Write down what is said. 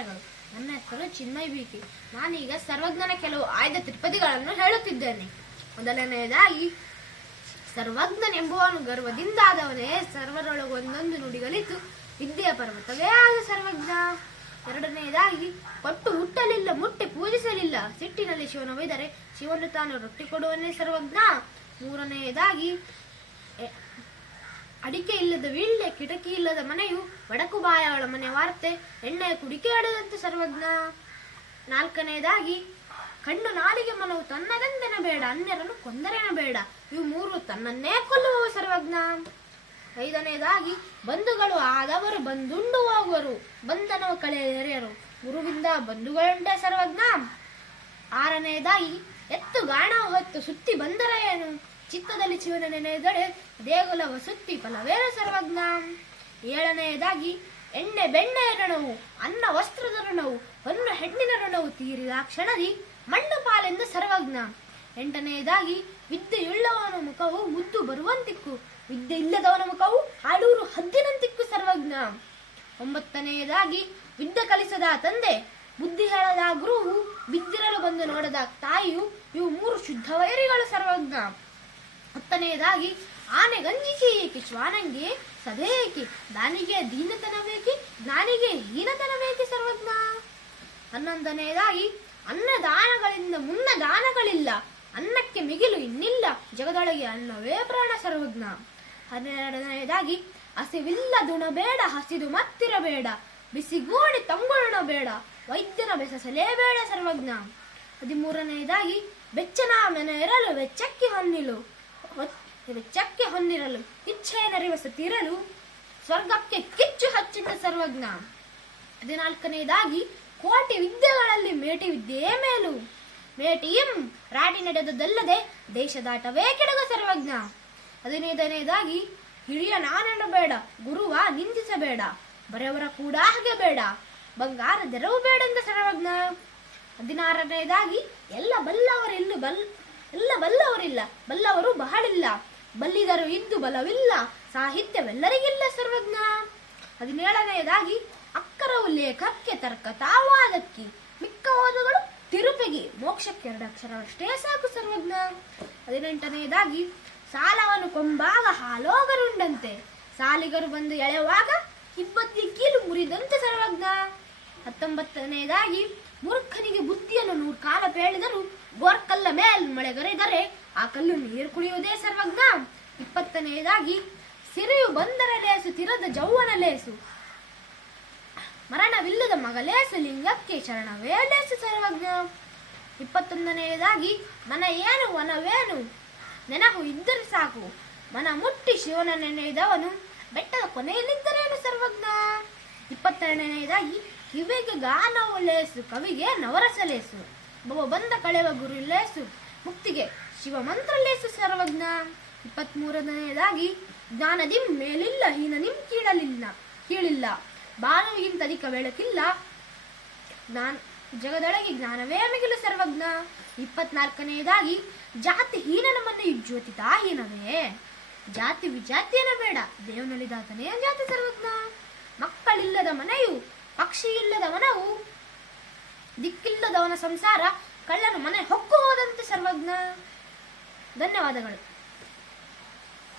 ನಮಸ್ಕಾರಗಳು ನನ್ನ ಹೆಸರು ಚಿನ್ಮಯ್ ಬಿಕಿ. ನಾನೀಗ ಸರ್ವಜ್ಞನ ಕೆಲವು ಆಯ್ದ ತ್ರಿಪದಿಗಳನ್ನು ಹೇಳುತ್ತಿದ್ದೇನೆ. ಮೊದಲನೆಯದಾಗಿ ಸರ್ವಜ್ಞನೆಂಬುವನು ಗರ್ವದಿಂದಾದವನೇ ಸರ್ವರೊಳಗೆ ಒಂದೊಂದು ನುಡಿಗಳಿತು ವಿದ್ಯೆಯ ಪರ್ವತವೇ ಆದ ಸರ್ವಜ್ಞ. ಎರಡನೆಯದಾಗಿ, ಕೊಟ್ಟು ಹುಟ್ಟಲಿಲ್ಲ ಮುಟ್ಟಿ ಪೂಜಿಸಲಿಲ್ಲ. ಸಿಟ್ಟಿನಲ್ಲಿ ಶಿವನ ಒಯ್ದರೆ ಶಿವನು ತಾನು ರೊಟ್ಟಿ ಕೊಡುವನೇ ಸರ್ವಜ್ಞ. ಮೂರನೆಯದಾಗಿ ಅಡಿಕೆ ಇಲ್ಲದ ವೀಳ್ಯ, ಕಿಟಕಿ ಇಲ್ಲದ ಮನೆಯು ಬಡಕು ಬಾಯವಳ ಮನೆ ವಾರ್ತೆ. ಎಣ್ಣೆ ಕುಡಿಕೆ ಆಡದಂತೆ ಸರ್ವಜ್ಞ. ನಾಲ್ಕನೆಯದಾಗಿ, ಕಣ್ಣು ನಾಲಿಗೆ ಮನವು ತನ್ನದಂತೆನ ಬೇಡ, ಅನ್ಯರನ್ನು ಕೊಂದರೆನ ಬೇಡ. ಇವು ಮೂರು ತನ್ನನ್ನೇ ಕೊಲ್ಲುವವ ಸರ್ವಜ್ಞ. ಐದನೆಯದಾಗಿ, ಬಂಧುಗಳು ಆದವರು ಬಂದುಂಡು ಹೋಗುವರು ಬಂಧನವ ಕಳೆಯರೆಯರು ಗುರುವಿಂದ ಬಂಧುಗಳುಂಟೆ ಸರ್ವಜ್ಞ. ಆರನೆಯದಾಗಿ, ಎತ್ತು ಗಾಣ ಹೊತ್ತು ಸುತ್ತಿ ಬಂದರ ಏನು? ಚಿತ್ತದಲ್ಲಿ ಶಿವನ ನೆನೆದರೆ ದೇಗುಲ ಸುತ್ತಿ ಫಲವೇರ ಸರ್ವಜ್ಞ? ಏಳನೆಯದಾಗಿ, ಎಣ್ಣೆ ಬೆಣ್ಣೆಯ ಋಣವು, ಅನ್ನ ವಸ್ತ್ರದ ಋಣವು, ಹೊನ್ನು ಹೆಣ್ಣಿನ ಋಣವು ತೀರಿದ ಕ್ಷಣದಿ ಮಣ್ಣು ಪಾಲೆಂದು ಸರ್ವಜ್ಞ. ಎಂಟನೆಯದಾಗಿ, ವಿದ್ಯೆಯುಳ್ಳವನ ಮುಖವು ಮುದ್ದು ಬರುವಂತಿಕ್ಕು ವಿದ್ಯೆ ಇಲ್ಲದವನ ಮುಖವು ಹಾಡೂರು ಹದ್ದಿನಂತಿಕ್ಕು ಸರ್ವಜ್ಞ. ಒಂಬತ್ತನೆಯದಾಗಿ, ವಿದ್ಯೆ ಕಲಿಸದ ತಂದೆ, ಬುದ್ಧಿ ಹೇಳದ ಗುರುವು, ಬಿದ್ದಿರಲು ಬಂದು ನೋಡದ ತಾಯಿಯು, ಇವು ಮೂರು ಶುದ್ಧ ವೈರಿಗಳು ಸರ್ವಜ್ಞ. ಹತ್ತನೆಯದಾಗಿ ಆನೆ ಗಂಜಿಕೆ ಏಕೆ? ಶ್ವಾನಂಗೆ ಸದೇಕೆ? ದಾನಿಗೆ ದೀನತನವೇಕೆ? ಜ್ಞಾನಿಗೆ ಹೀನತನವೇಕೆ ಸರ್ವಜ್ಞ? ಹನ್ನೊಂದನೆಯದಾಗಿ ಅನ್ನದಾನಗಳಿಂದ ಮುನ್ನ ದಾನಗಳಿಲ್ಲ. ಅನ್ನಕ್ಕೆ ಮಿಗಿಲು ಇನ್ನಿಲ್ಲ. ಜಗದೊಳಗೆ ಅನ್ನವೇ ಪ್ರಾಣ ಸರ್ವಜ್ಞ. ಹನ್ನೆರಡನೆಯದಾಗಿ ಹಸಿವಿಲ್ಲ ದುಣ ಬೇಡ, ಹಸಿದು ಮತ್ತಿರಬೇಡ. ಬಿಸಿಗೂಡಿ ತಂಗುಳಣ ಬೇಡ. ವೈದ್ಯನ ಬೆಸಸಲೇಬೇಡ ಸರ್ವಜ್ಞ. ಹದಿಮೂರನೆಯದಾಗಿ ಬೆಚ್ಚನ ಮೆನೆ ಇರಲು ಬೆಚ್ಚಕ್ಕೆ ಹೊನ್ನಿಲು. ಹೊತ್- ಹೊಂದಿರಲು ಇಚ್ಛೆ ಇಚ್ಛೆಯನರಿವ ಸತಿರಲು, ಸ್ವರ್ಗಕ್ಕೆ ಕಿಚ್ಚು ಹಚ್ಚಿದ ಸರ್ವಜ್ಞ. ಹದಿನಾಲ್ಕನೆಯದಾಗಿ, ಕೋಟಿ ವಿದ್ಯೆಗಳಲ್ಲಿ ಮೇಟಿ ವಿದ್ಯೆಯೇ ಮೇಲು. ಮೇಟಿಯಂ ರಾಟಿ ನಡೆದದ್ದಲ್ಲದೆ ದೇಶದಾಟವೇ ಕೆಡಗ ಸರ್ವಜ್ಞ. ಹದಿನೈದನೆಯದಾಗಿ, ಹಿರಿಯ ನಾನೆನ್ನಬೇಡ ಗುರುವ ನಿಂದಿಸಬೇಡ ಬರೆಯವರ ಕೂಡ ಹಾಗೆ ಬೇಡ, ಬಂಗಾರ ದೆರವು ಅಂತ ಸರ್ವಜ್ಞ. ಹದಿನಾರನೆಯದಾಗಿ, ಎಲ್ಲ ಬಲ್ಲವರೆಲ್ಲೂ ಬಲ್ ಎಲ್ಲ ಬಲ್ಲವರಿಲ್ಲ. ಬಲ್ಲವರು ಬಹಳಿಲ್ಲ. ಬಲ್ಲಿದರು ಇದ್ದು ಬಲವಿಲ್ಲ. ಸಾಹಿತ್ಯವೆಲ್ಲರಿಗಿಲ್ಲ ಸರ್ವಜ್ಞ. ಹದಿನೇಳನೆಯದಾಗಿ ಅಕ್ಕರ ಉಲ್ಲೇಖಕ್ಕೆ ತರ್ಕ ತಾವಾದಕ್ಕಿ ಮಿಕ್ಕ ಓದುಗಳು ತಿರುಪಿಗೆ ಮೋಕ್ಷಕ್ಕೆ ಎರಡು ಅಕ್ಷರವಷ್ಟೇ ಸಾಕು ಸರ್ವಜ್ಞ. ಹದಿನೆಂಟನೆಯದಾಗಿ ಸಾಲವನ್ನು ಕೊಂಬಾಗ ಹಾಲೋಗರುಂಡಂತೆ. ಸಾಲಿಗರು ಬಂದು ಎಳೆಯುವಾಗ ಇಬ್ಬತ್ತಿ ಕೀಲು ಮುರಿದಂತೆ ಸರ್ವಜ್ಞ. ಹತ್ತೊಂಬತ್ತನೆಯದಾಗಿ, ಮೂರ್ಖನಿಗೆ ಬುದ್ಧಿಯನ್ನು ನೂರು ಕಾಲ ಪೇಳಿದರು ಮೇಲ್ ಮಳೆಗರೆದರೆ ಆ ಕಲ್ಲು ನೀರು ಕುಡಿಯುವುದೇ ಸರ್ವಜ್ಞ. ಇಪ್ಪತ್ತನೆಯದಾಗಿ, ಸಿರಿಯು ಬಂದರ ಲೇಸು, ತಿರದ ಜೌವನ ಲೇಸು. ಮರಣವಿಲ್ಲದ ಮಗಲೇಸು ಲಿಂಗಕ್ಕೆ ಶರಣವೇ ಲೇಸು ಸರ್ವಜ್ಞ. ಇಪ್ಪತ್ತೊಂದನೆಯದಾಗಿ, ಮನ ಏನು, ವನವೇನು? ನೆನಹು ಇದ್ದರೆ ಸಾಕು. ಮನ ಮುಟ್ಟಿ ಶಿವನ ನೆನೆಯದವನು ಬೆಟ್ಟದ ಕೊನೆಯಲ್ಲಿದ್ದರೇನು ಸರ್ವಜ್ಞ? ಇಪ್ಪತ್ತೆರಡನೆಯದಾಗಿ, ಕಿವಿಗೆ ಗಾನವು ಲೇಸು, ಕವಿಗೆ ನವರಸ ಲೇಸು. ಬವ ಬಂದ ಕಳೆವ ಗುರು ಲೇಸು ಮುಕ್ತಿಗೆ. ಶಿವ ಲೇಸು ಸರ್ವಜ್ಞ. ಇಪ್ಪತ್ಮೂರನೆಯದಾಗಿ, ಜ್ಞಾನದಿಂ ಮೇಲಿಲ್ಲ ಹೀನ ನಿಮ್ ಕೀಳಲಿಲ್ಲ, ಕೀಳಿಲ್ಲ. ಬಾನುವಿಗಿಂತ ಅಧಿಕ ಬೆಳಕಿಲ್ಲ. ಜ್ಞಾನ ಜಗದೊಳಗೆ ಜ್ಞಾನವೇ ಮಿಗಿಲು ಸರ್ವಜ್ಞ. ಇಪ್ಪತ್ನಾಲ್ಕನೆಯದಾಗಿ, ಜಾತಿ ಹೀನ ನಮ್ಮನ್ನು ಜ್ಯೋತಿತಾ ಹೀನವೇ ಜಾತಿ ವಿಜಾತಿಯನ ಬೇಡ. ದೇವನಲ್ಲಿದಾತನೇ ಜಾತಿ ಸರ್ವಜ್ಞ. ಮಕ್ಕಳಿಲ್ಲದ ಮನೆಯು, ಪಕ್ಷಿ ಇಲ್ಲದ ಮನವು ದಿಕ್ಕಿಲ್ಲದವನ ಸಂಸಾರ ಕಳ್ಳನ ಮನೆ ಹೊಕ್ಕು ಹೋದಂತೆ ಸರ್ವಜ್ಞ. ಧನ್ಯವಾದಗಳು.